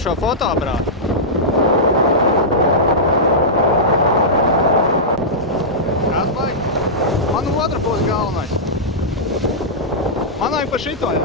paņem šo fotoaparātu. Atbaigi. Man otra puse galvenais. Man vajag par šito, jā.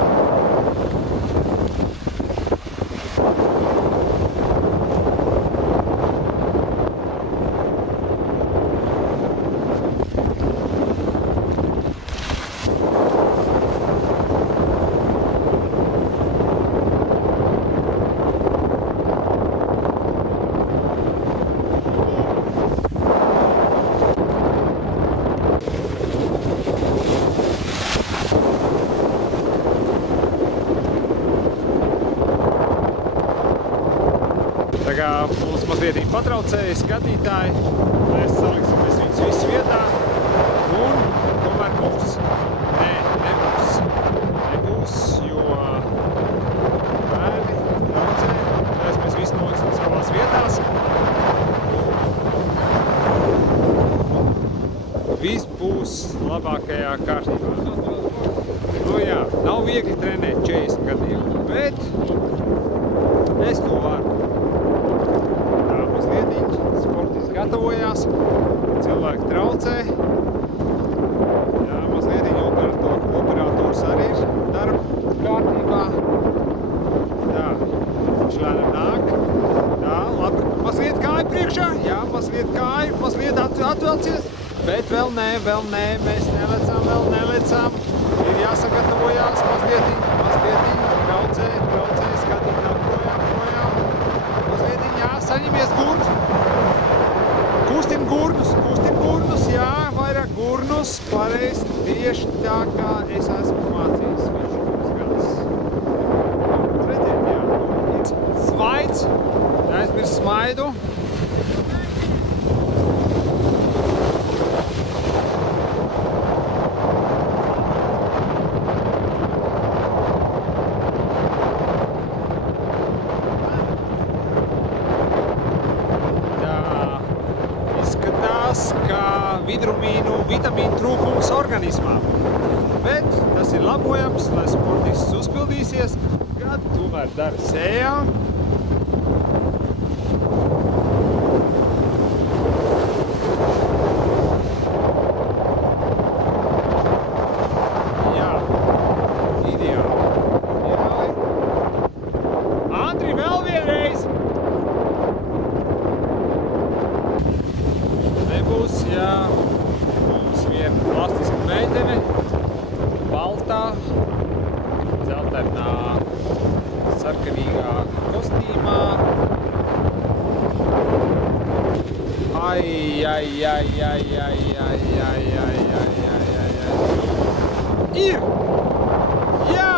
Tā kā mums mazliet patraucēja skatītāji, mēs saliksimies viņus visus vietā un tomēr būs. Nebūs, jo bērni traucē, mēs visi noliksim savās vietās. Viss būs labākajā kārtībā. Nu jā, nav viegli trenēt 40 gadiem, bet es to varu. Sportisti gatavojās, cilvēki traucē. Jā, mazliet operators arī ir darba kārtībā. Tā, viņš lēnām nāk. Tā, labi, mazliet kāju priekšā. Jā, mazliet atvelcies. Bet vēl nē, mēs nelecam. Ir jāsagatavojās mazliet, traucē, skatīt projām. Mazliet, jā, saņemies gurns. Kustin gurnus, jā, vairāk gurnus, pareizi, tieši tā, kā es esmu mācījis visu gadus. Redziet, jā, smaids, neaizmirst smaidu. Kā vitamīnu trūkums organismā. Bet tas ir labojams, lai sportists uzpildīsies, kad tomēr dara sējām. Jā, ideāli. Andri, vēl vienreiz! Nebūs, jā, mums viena plastiska meitene, baltā, dzeltenā, sarkanīgā kostīmā. Ir! Jā!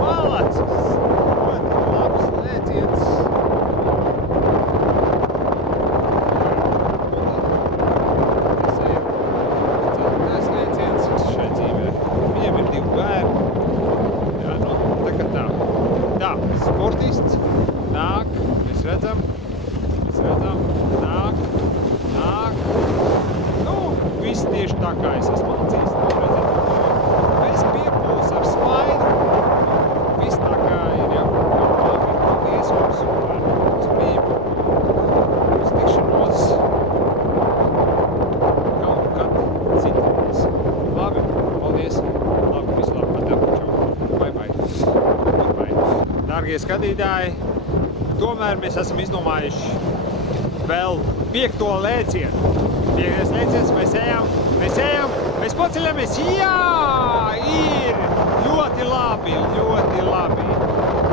Malacis! Ļoti labs lēciens! Sportists nāk, mēs redzam, nāk. Nu, viss tieši tā kā es esmu mācījis. Bez piepūles ar smaidu. Viss tā kā ir, jā. Paldies jums par uzmanību. Uz tikšanos kaut kad citreiz. Labi, paldies. Labi, visu labi. Čau. Bye. Dārgie skatītāji, tomēr mēs esam izdomājuši vēl 5. lēcienu. 5. lēciens, mēs ejam, mēs paceļamies. Jā, ir ļoti labi.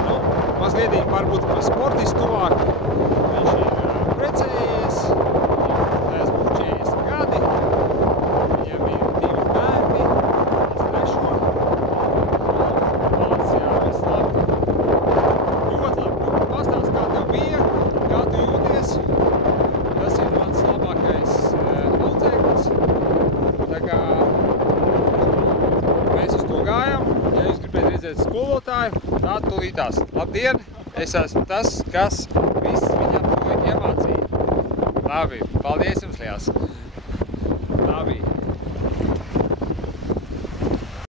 Nu, mazliet varbūt sportists tuvāk. Viņš ir precējies, viņam būs 40 gadi. Viņam ir 2 bērni, es 3. Kā tu jūties? Tas ir mans labākais audzēklis. Tā kā mēs uz to gājam. Ja jūs gribat redzēt skolotāju, tā tūlītās. Labdien! Es esmu tas, kas viss viņam to iemācīja. Labi, paldies jums liels! Labi!